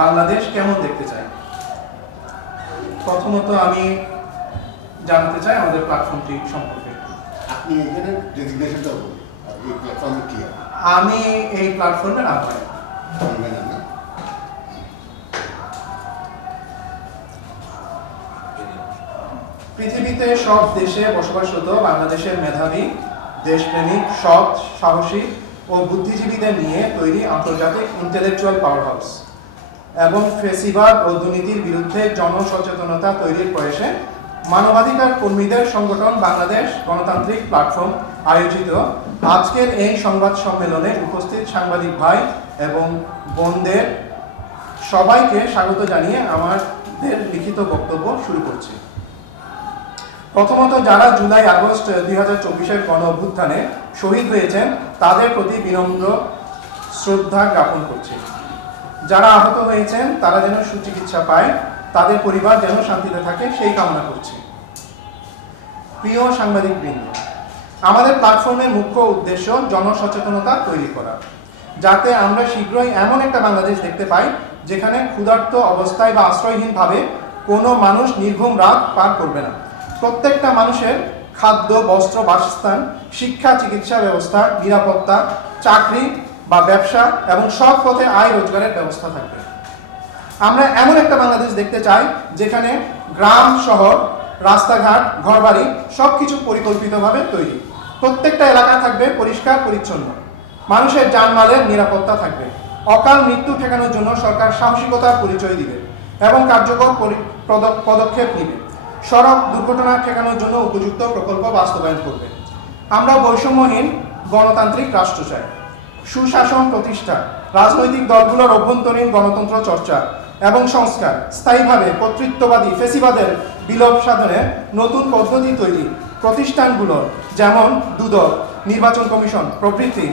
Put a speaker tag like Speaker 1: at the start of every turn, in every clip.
Speaker 1: বাংলাদেশ কেমন দেখতে চাই প্রথমত আমি জানতে চাই আমাদের প্ল্যাটফর্মটি সম্পর্কে।
Speaker 2: আপনি এখানে ডেজিগনেশনটা বলুন। এই প্ল্যাটফর্মে কি
Speaker 1: আমি এই প্ল্যাটফর্মের আহ্বায়ক পৃথিবীতে সব দেশে বসবাসরত বাংলাদেশের মেধাবী দেশপ্রেমিক সৎ সাহসী ও বুদ্ধিজীবীদের নিয়ে তৈরি আন্তর্জাতিক ইন্টেলেকচুয়াল পাওয়ার হাউস এবং ফেসিবাদ ও দুর্নীতির বিরুদ্ধে জনসচেতনতা তৈরির প্রয়াসে মানবাধিকার কর্মীদের সংগঠন বাংলাদেশ গণতান্ত্রিক প্ল্যাটফর্ম আয়োজিত। আজকের এই সংবাদ সম্মেলনে উপস্থিত সাংবাদিক ভাই এবং বোনদের সবাইকে স্বাগত জানিয়ে আমাদের লিখিত বক্তব্য শুরু করছি। প্রথমত, যারা জুলাই আগস্ট দুই হাজার চব্বিশের গণ অভ্যুত্থানে শহীদ হয়েছেন, তাদের প্রতি বিনম্র শ্রদ্ধা জ্ঞাপন করছি। যারা আহত হয়েছেন, তারা যেন সুচিকিৎসা পায়, তাদের পরিবার যেন শান্তিতে থাকে, সেই কামনা করছি। প্রিয় সাংবাদিক বৃন্দ আমাদের প্ল্যাটফর্মের মুখ্য উদ্দেশ্য জনসচেতনতা তৈরি করা, যাতে আমরা শীঘ্রই এমন একটা বাংলাদেশ দেখতে পাই, যেখানে ক্ষুধার্ত অবস্থায় বা আশ্রয়হীনভাবে কোনো মানুষ নির্ঘুম রাত পার করবে না। প্রত্যেকটা মানুষের খাদ্য, বস্ত্র, বাসস্থান, শিক্ষা, চিকিৎসা ব্যবস্থা, নিরাপত্তা, চাকরি বা ব্যবসা এবং সৎ পথে আয় রোজগারের ব্যবস্থা থাকবে। আমরা এমন একটা বাংলাদেশ দেখতে চাই, যেখানে গ্রাম, শহর, রাস্তাঘাট, ঘরবাড়ি সব কিছু পরিকল্পিতভাবে তৈরি। প্রত্যেকটা এলাকা থাকবে পরিষ্কার, পরিচ্ছন্ন। মানুষের যানমালের নিরাপত্তা থাকবে। অকাল মৃত্যু ঠেকানোর জন্য সরকার সাহসিকতার পরিচয় দিবে এবং কার্যকর পদক্ষেপ নেবে। সড়ক দুর্ঘটনা ঠেকানোর জন্য উপযুক্ত প্রকল্প বাস্তবায়ন করবে। আমরা বৈষম্যহীন গণতান্ত্রিক রাষ্ট্র চাই। সুশাসন প্রতিষ্ঠা, রাজনৈতিক দলগুলোর অভ্যন্তরীণ গণতন্ত্র চর্চা এবং সংস্কার, স্থায়ীভাবে কর্তৃত্ববাদী ফেসিবাদের বিলোপ সাধনে নতুন পদ্ধতি তৈরি প্রতিষ্ঠানগুলোর যেমন দুদক, নির্বাচন কমিশন, প্রভৃতি,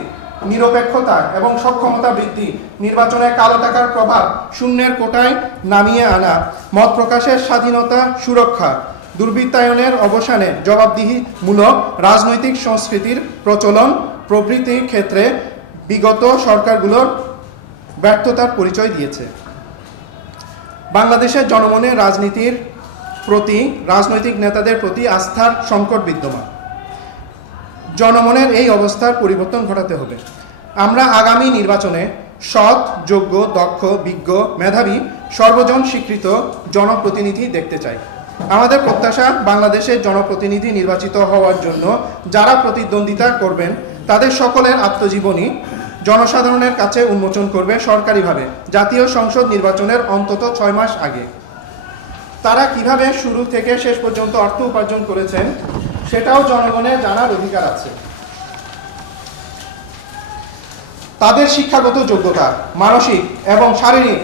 Speaker 1: নিরপেক্ষতা এবং সক্ষমতা বৃদ্ধি নির্বাচনে কালো টাকার প্রভাব শূন্যের কোটায় নামিয়ে আনা, মত প্রকাশের স্বাধীনতা সুরক্ষা, দুর্বৃত্তায়নের অবসানে জবাবদিহিমূলক রাজনৈতিক সংস্কৃতির প্রচলন প্রভৃতি ক্ষেত্রে বিগত সরকারগুলোর ব্যর্থতার পরিচয় দিয়েছে। বাংলাদেশের জনমনের রাজনীতির প্রতি, রাজনৈতিক নেতাদের প্রতি আস্থার সংকট বিদ্যমান। জনমনের এই অবস্থার পরিবর্তন ঘটাতে হবে। আমরা আগামী নির্বাচনে সৎ, যোগ্য, দক্ষ, বিজ্ঞ, মেধাবী সর্বজন স্বীকৃত জনপ্রতিনিধি দেখতে চাই। আমাদের প্রত্যাশা বাংলাদেশের জনপ্রতিনিধি নির্বাচিত হওয়ার জন্য যারা প্রতিদ্বন্দ্বিতা করবেন তাদের সকলের আত্মজীবনী জনসাধারণের কাছে উন্মোচন করবে সরকারিভাবে। জাতীয় সংসদ নির্বাচনের অন্তত ছয় মাস আগে। তারা কীভাবে শুরু থেকে শেষ পর্যন্ত অর্থ উপার্জন করেছেন, সেটাও জনগণের জানার অধিকার আছে। তাদের শিক্ষাগত যোগ্যতা, মানসিক এবং শারীরিক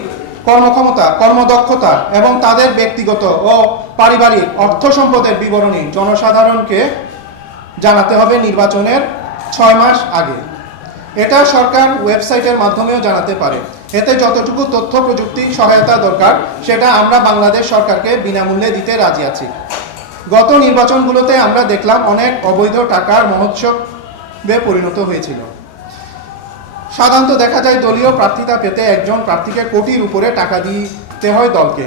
Speaker 1: কর্মক্ষমতা, কর্মদক্ষতা এবং তাদের ব্যক্তিগত ও পারিবারিক অর্থ সম্পদের বিবরণী জনসাধারণকে জানাতে হবে নির্বাচনের ছয় মাস আগে। এটা সরকার ওয়েবসাইটের মাধ্যমেও জানাতে পারে। এতে যতটুকু তথ্য, প্রযুক্তি, সহায়তা দরকার, সেটা আমরা বাংলাদেশ সরকারকে বিনামূল্যে দিতে রাজি আছি। গত নির্বাচনগুলোতে আমরা দেখলাম অনেক অবৈধ টাকার মহোৎসবে পরিণত হয়েছিল। সাধারণত দেখা যায় দলীয় প্রার্থিতা পেতে একজন প্রার্থীকে কোটির উপরে টাকা দিতে হয় দলকে।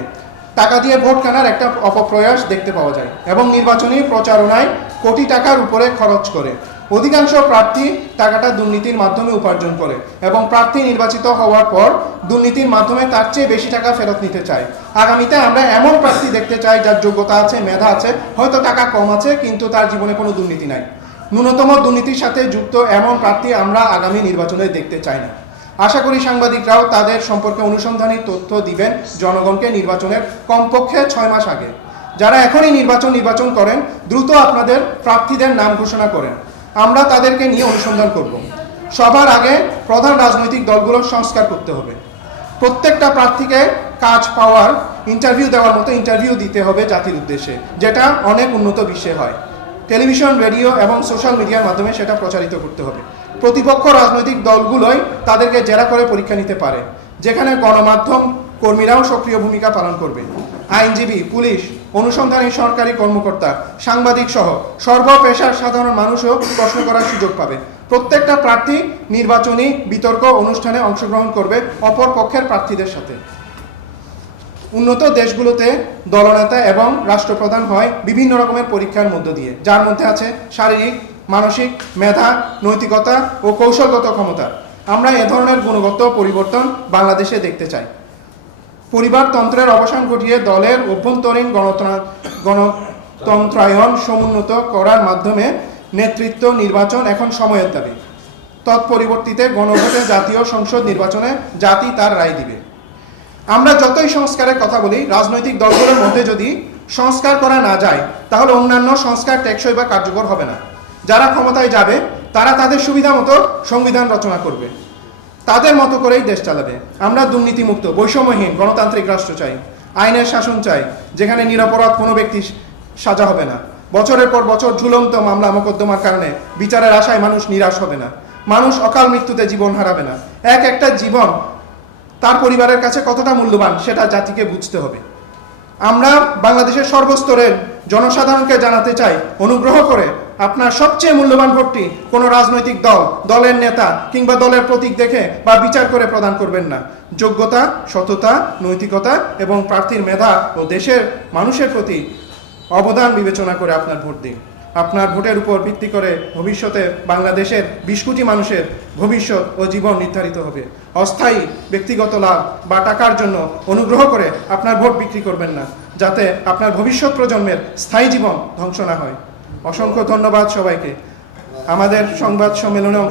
Speaker 1: টাকা দিয়ে ভোট কেনার একটা অপপ্রয়াস দেখতে পাওয়া যায় এবং নির্বাচনী প্রচারণায় কোটি টাকার উপরে খরচ করে। অধিকাংশ প্রার্থী টাকাটা দুর্নীতির মাধ্যমে উপার্জন করে এবং প্রার্থী নির্বাচিত হওয়ার পর দুর্নীতির মাধ্যমে তার চেয়ে বেশি টাকা ফেরত নিতে চায়। আগামীতে আমরা এমন প্রার্থী দেখতে চাই যার যোগ্যতা আছে, মেধা আছে, হয়তো টাকা কম আছে, কিন্তু তার জীবনে কোনো দুর্নীতি নাই। ন্যূনতম দুর্নীতির সাথে যুক্ত এমন প্রার্থী আমরা আগামী নির্বাচনে দেখতে চাই না। আশা করি সাংবাদিকরাও তাদের সম্পর্কে অনুসন্ধানী তথ্য দিবেন জনগণকে নির্বাচনের কমপক্ষে ছয় মাস আগে। যারা এখনই নির্বাচন নির্বাচন করেন, দ্রুত আপনাদের প্রার্থীদের নাম ঘোষণা করেন। আমরা তাদেরকে নিয়ে অনুসন্ধান করব। সবার আগে প্রধান রাজনৈতিক দলগুলোর সংস্কার করতে হবে। প্রত্যেকটা প্রার্থীকে কাজ পাওয়ার ইন্টারভিউ দেওয়ার মতো ইন্টারভিউ দিতে হবে জাতির উদ্দেশ্যে, যেটা অনেক উন্নত বিশ্বে হয়। টেলিভিশন, রেডিও এবং সোশ্যাল মিডিয়ার মাধ্যমে সেটা প্রচারিত করতে হবে। প্রতিপক্ষ রাজনৈতিক দলগুলোই তাদেরকে জেরা করে পরীক্ষা নিতে পারে, যেখানে গণমাধ্যম কর্মীরাও সক্রিয় ভূমিকা পালন করবে। আইনজীবী, পুলিশ অনুসন্ধানী সরকারি কর্মকর্তা, সাংবাদিক সহ সর্বপেশার সাধারণ মানুষও প্রশ্ন করার সুযোগ পাবে। প্রত্যেকটা প্রার্থী নির্বাচনী বিতর্ক অনুষ্ঠানে অংশগ্রহণ করবে অপর পক্ষের প্রার্থীদের সাথে। উন্নত দেশগুলোতে দলনেতা এবং রাষ্ট্রপ্রধান হয় বিভিন্ন রকমের পরীক্ষার মধ্য দিয়ে, যার মধ্যে আছে শারীরিক, মানসিক, মেধা, নৈতিকতা ও কৌশলগত ক্ষমতা। আমরা এ ধরনের গুণগত পরিবর্তন বাংলাদেশে দেখতে চাই। পরিবারতন্ত্রের অবসান ঘটিয়ে দলের অভ্যন্তরীণ গণতন্ত্র গণতন্ত্রায়ন সমুন্নত করার মাধ্যমে নেতৃত্ব নির্বাচন এখন সময়ের দাবি। তৎপরিবর্তিতে গণভোটে জাতীয় সংসদ নির্বাচনে জাতি তার রায় দিবে। আমরা যতই সংস্কারের কথা বলি, রাজনৈতিক দলগুলোর মধ্যে যদি সংস্কার করা না যায়, তাহলে অন্যান্য সংস্কার টেকসই বা কার্যকর হবে না। যারা ক্ষমতায় যাবে, তারা তাদের সুবিধা মতো সংবিধান রচনা করবে। তাদের মতো করেই দেশ চালাবে। আমরা দুর্নীতিমুক্ত, বৈষম্যহীন গণতান্ত্রিক রাষ্ট্র চাই। আইনের শাসন চাই, যেখানে নিরাপরাধ কোনো ব্যক্তি সাজা হবে না। বছরের পর বছর ঝুলন্ত মামলা মোকদ্দমার কারণে বিচারের আশায় মানুষ নিরাশ হবে না। মানুষ অকাল মৃত্যুতে জীবন হারাবে না। এক একটা জীবন তার পরিবারের কাছে কতটা মূল্যবান, সেটা জাতিকে বুঝতে হবে। আমরা বাংলাদেশের সর্বস্তরের জনসাধারণকে জানাতে চাই, অনুগ্রহ করে আপনার সবচেয়ে মূল্যবান ভোটটি কোনো রাজনৈতিক দল, দলের নেতা কিংবা দলের প্রতীক দেখে বা বিচার করে প্রদান করবেন না। যোগ্যতা, সততা, নৈতিকতা এবং প্রার্থীর মেধা ও দেশের মানুষের প্রতি অবদান বিবেচনা করে আপনার ভোট দিন। আপনার ভোটের উপর ভিত্তি করে ভবিষ্যতে বাংলাদেশের বিশ কোটি মানুষের ভবিষ্যৎ ও জীবন নির্ধারিত হবে। অস্থায়ী, ব্যক্তিগত লাভ বা টাকার জন্য অনুগ্রহ করে আপনার ভোট বিক্রি করবেন না, যাতে আপনার ভবিষ্যৎ প্রজন্মের স্থায়ী জীবন ধ্বংস না হয়। অসংখ্য ধন্যবাদ সবাইকে। আমাদের সংবাদ সম্মেলনে